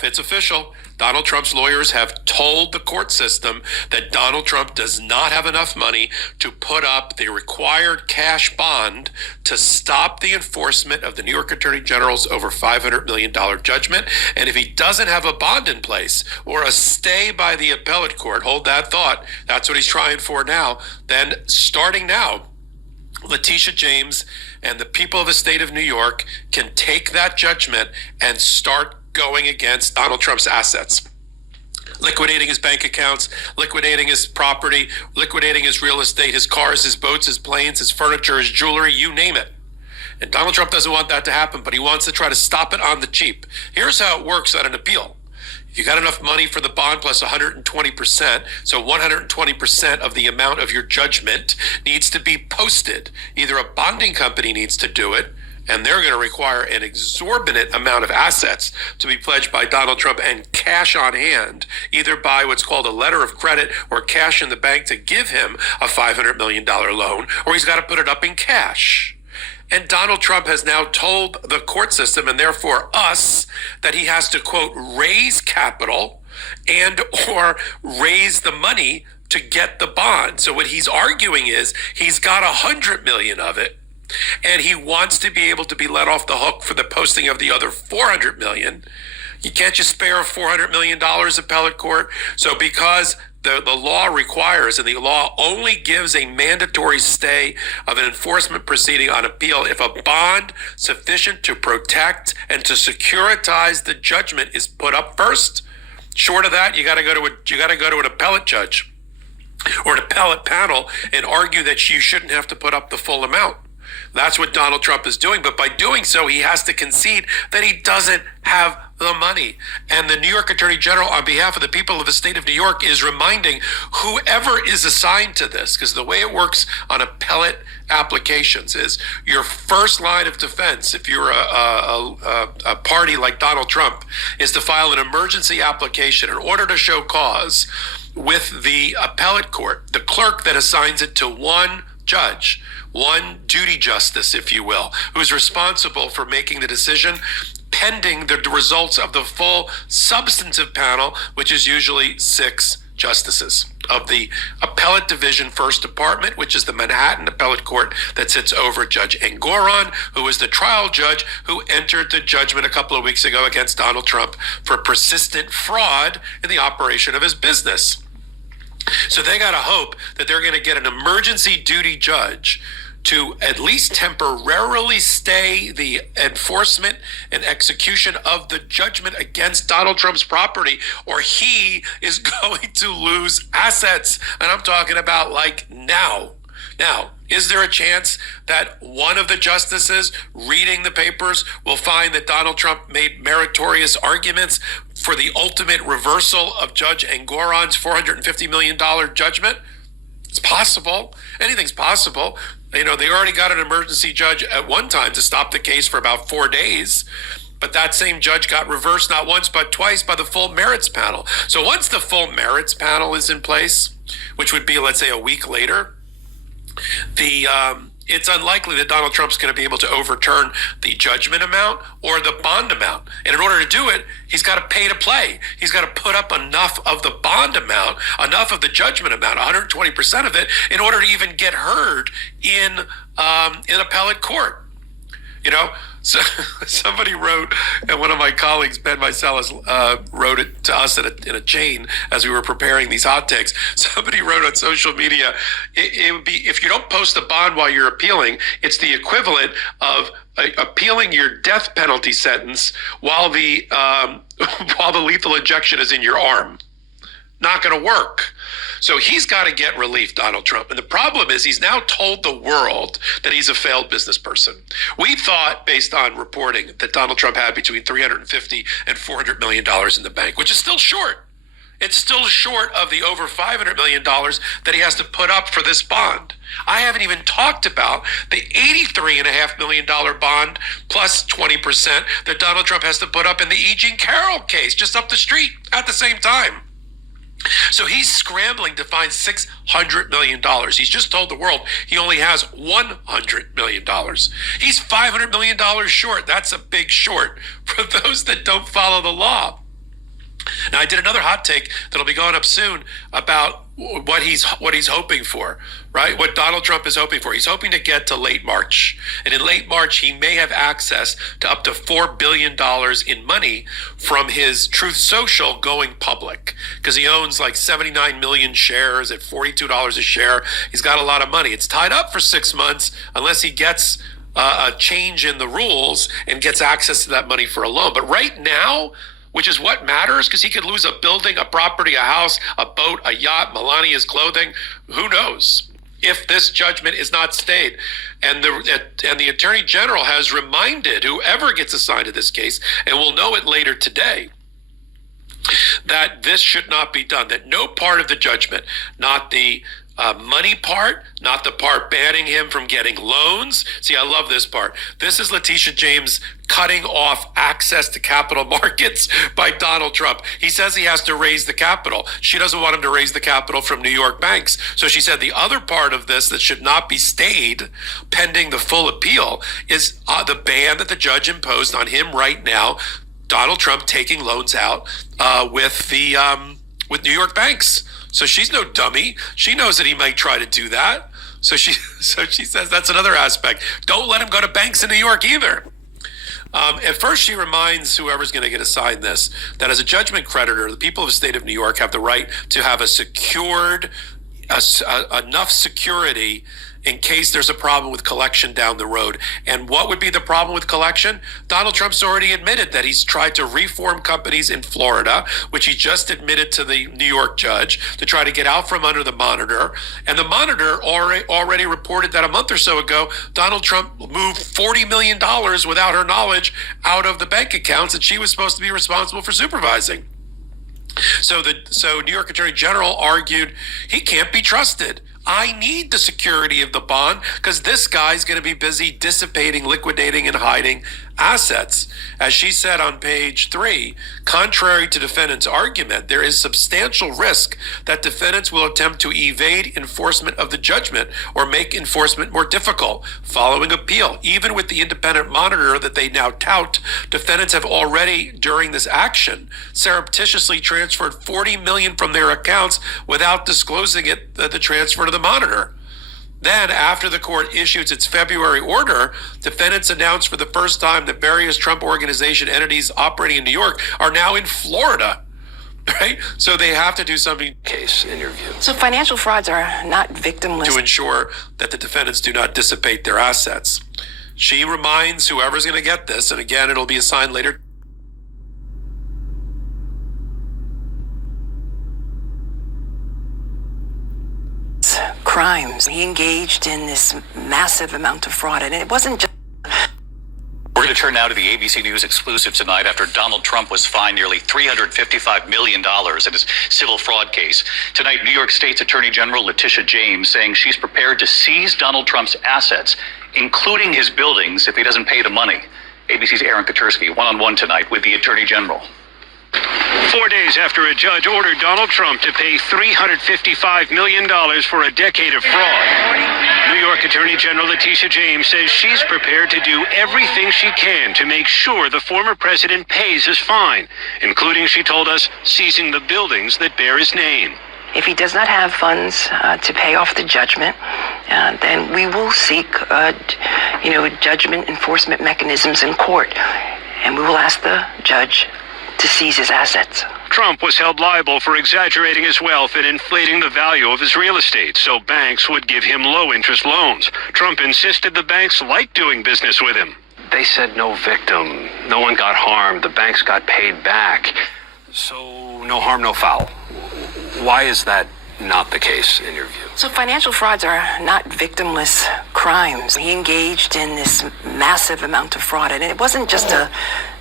have. It's official. Donald Trump's lawyers have told the court system that Donald Trump does not have enough money to put up the required cash bond to stop the enforcement of the New York Attorney General's over $500 million judgment. And if he doesn't have a bond in place or a stay by the appellate court, hold that thought, that's what he's trying for now, then starting now, Letitia James and the people of the state of New York can take that judgment and start going against Donald Trump's assets, liquidating his bank accounts, liquidating his property, liquidating his real estate, his cars, his boats, his planes, his furniture, his jewelry, you name it. And Donald Trump doesn't want that to happen, but he wants to try to stop it on the cheap. Here's how it works on an appeal. If you got enough money for the bond plus 120%, so 120% of the amount of your judgment needs to be posted. Either a bonding company needs to do it, and they're going to require an exorbitant amount of assets to be pledged by Donald Trump and cash on hand, either by what's called a letter of credit or cash in the bank to give him a $500 million loan, or he's got to put it up in cash. And Donald Trump has now told the court system, and therefore us, that he has to, quote, raise capital and or raise the money to get the bond. So what he's arguing is he's got 100 million of it, and he wants to be able to be let off the hook for the posting of the other 400 million. You can't just spare $400 million, appellate court. So because the law requires, and the law only gives a mandatory stay of an enforcement proceeding on appeal if a bond sufficient to protect and to securitize the judgment is put up first. Short of that, you got to go to an appellate judge or an appellate panel and argue that you shouldn't have to put up the full amount. That's what Donald Trump is doing. But by doing so, he has to concede that he doesn't have the money. And the New York Attorney General, on behalf of the people of the state of New York, is reminding whoever is assigned to this, because the way it works on appellate applications is your first line of defense, if you're a party like Donald Trump, is to file an emergency application in order to show cause with the appellate court, the clerk that assigns it to one judge, one duty justice, if you will, who's responsible for making the decision pending the results of the full substantive panel, which is usually 6 justices of the Appellate Division First Department, which is the Manhattan Appellate Court that sits over Judge Engoron, who is the trial judge who entered the judgment a couple of weeks ago against Donald Trump for persistent fraud in the operation of his business. So they got to hope that they're going to get an emergency duty judge to at least temporarily stay the enforcement and execution of the judgment against Donald Trump's property, or he is going to lose assets. And I'm talking about like now. Now, is there a chance that one of the justices reading the papers will find that Donald Trump made meritorious arguments for the ultimate reversal of Judge Engoron's $450 million judgment? It's possible. Anything's possible. You know, they already got an emergency judge at one time to stop the case for about 4 days. But that same judge got reversed not once but twice by the full merits panel. So once the full merits panel is in place, which would be, let's say, a week later, it's unlikely that Donald Trump's going to be able to overturn the judgment amount or the bond amount. And in order to do it, he's got to pay to play. He's got to put up enough of the bond amount, enough of the judgment amount, 120% of it, in order to even get heard in appellate court. You know, so somebody wrote, and one of my colleagues, Ben Meiselas, wrote it to us in a chain as we were preparing these hot takes. Somebody wrote on social media, it would be, if you don't post a bond while you're appealing, it's the equivalent of appealing your death penalty sentence while the lethal injection is in your arm. Not going to work. So he's got to get relief, Donald Trump. And the problem is he's now told the world that he's a failed business person. We thought, based on reporting, that Donald Trump had between $350 and $400 million in the bank, which is still short. It's still short of the over $500 million that he has to put up for this bond. I haven't even talked about the $83.5 million bond plus 20% that Donald Trump has to put up in the E. Jean Carroll case just up the street at the same time. So he's scrambling to find $600 million. He's just told the world he only has $100 million. He's $500 million short. That's a big short for those that don't follow the law. Now, I did another hot take that'll be going up soon about what he's hoping for, right? What Donald Trump is hoping for. He's hoping to get to late March. And in late March, he may have access to up to $4 billion in money from his Truth Social going public, because he owns like 79 million shares at $42 a share. He's got a lot of money. It's tied up for 6 months unless he gets a change in the rules and gets access to that money for a loan. But right now, which is what matters, because he could lose a building, a property, a house, a boat, a yacht, Melania's clothing. Who knows if this judgment is not stayed? And the Attorney General has reminded whoever gets assigned to this case, and we'll know it later today, that this should not be done, that no part of the judgment, not the money part, not the part banning him from getting loans. See, I love this part. This is Letitia James cutting off access to capital markets by Donald Trump. He says he has to raise the capital. She doesn't want him to raise the capital from New York banks. So she said the other part of this that should not be stayed pending the full appeal is the ban that the judge imposed on him right now, Donald Trump taking loans out with New York banks. So she's no dummy. She knows that he might try to do that. So she says that's another aspect. Don't let him go to banks in New York either. At first, she reminds whoever's going to get assigned this that as a judgment creditor, the people of the state of New York have the right to have enough security in case there's a problem with collection down the road. And what would be the problem with collection? Donald Trump's already admitted that he's tried to reform companies in Florida, which he just admitted to the New York judge, to try to get out from under the monitor. And the monitor already reported that a month or so ago, Donald Trump moved $40 million without her knowledge out of the bank accounts that she was supposed to be responsible for supervising. So New York Attorney General argued he can't be trusted. I need the security of the bond because this guy's going to be busy dissipating, liquidating, and hiding assets. As she said on page 3, contrary to defendant's argument, there is substantial risk that defendants will attempt to evade enforcement of the judgment or make enforcement more difficult following appeal. Even with the independent monitor that they now tout, defendants have already, during this action, surreptitiously transferred $40 million from their accounts without disclosing it, the transfer to the monitor. Then, after the court issued its February order, defendants announced for the first time that various Trump Organization entities operating in New York are now in Florida, right? So they have to do something. Case, in your view. So financial frauds are not victimless. To ensure that the defendants do not dissipate their assets. She reminds whoever's going to get this, and again, it'll be assigned later. Crimes. He engaged in this massive amount of fraud, and it wasn't just. We're going to turn now to the ABC News exclusive tonight after Donald Trump was fined nearly $355 million in his civil fraud case. Tonight, New York State's Attorney General Letitia James saying she's prepared to seize Donald Trump's assets, including his buildings, if he doesn't pay the money. ABC's Aaron Katersky, one-on-one tonight with the Attorney General. 4 days after a judge ordered Donald Trump to pay $355 million for a decade of fraud, New York Attorney General Letitia James says she's prepared to do everything she can to make sure the former president pays his fine, including, she told us, seizing the buildings that bear his name. If he does not have funds to pay off the judgment, then we will seek, judgment enforcement mechanisms in court, and we will ask the judge to seize his assets. Trump was held liable for exaggerating his wealth and inflating the value of his real estate so banks would give him low-interest loans. Trump insisted the banks liked doing business with him. They said no victim, no one got harmed, the banks got paid back. So no harm, no foul. Why is that not the case in your view? So financial frauds are not victimless crimes. He engaged in this massive amount of fraud, and it wasn't just a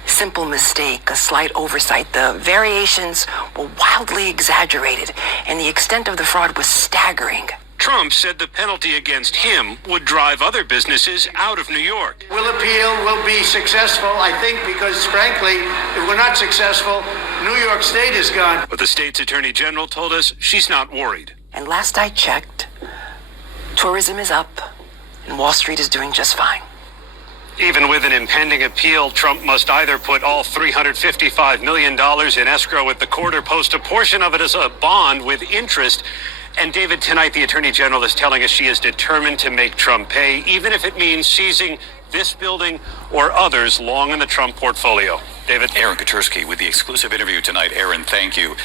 simple mistake, a slight oversight. The variations were wildly exaggerated, and the extent of the fraud was staggering. Trump said the penalty against him would drive other businesses out of New York. We'll appeal, we'll be successful, I think, because frankly, if we're not successful, New York State is gone. But the state's attorney general told us she's not worried. And last I checked, tourism is up, and Wall Street is doing just fine. Even with an impending appeal, Trump must either put all $355 million in escrow at the court or post a portion of it as a bond with interest. And David, tonight the Attorney General is telling us she is determined to make Trump pay, even if it means seizing this building or others long in the Trump portfolio. David? Aaron Katursky with the exclusive interview tonight. Aaron, thank you.